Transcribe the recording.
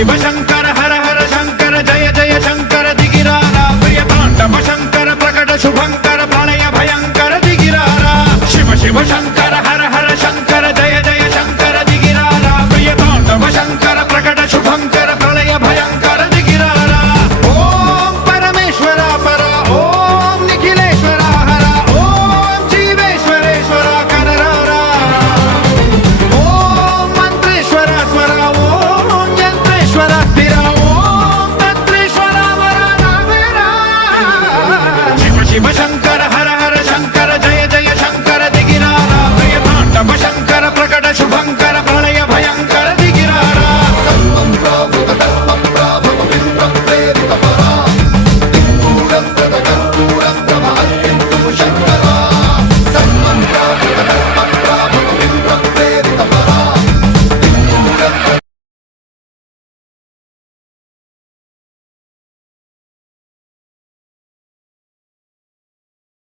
शिव शंकर हर हर शंकर जय जय शंकर दिगिरारा प्रिय तांडव शंकर प्रकट शुभंकर प्रलय भयंकर दिगिरारा शिव शिव शंकर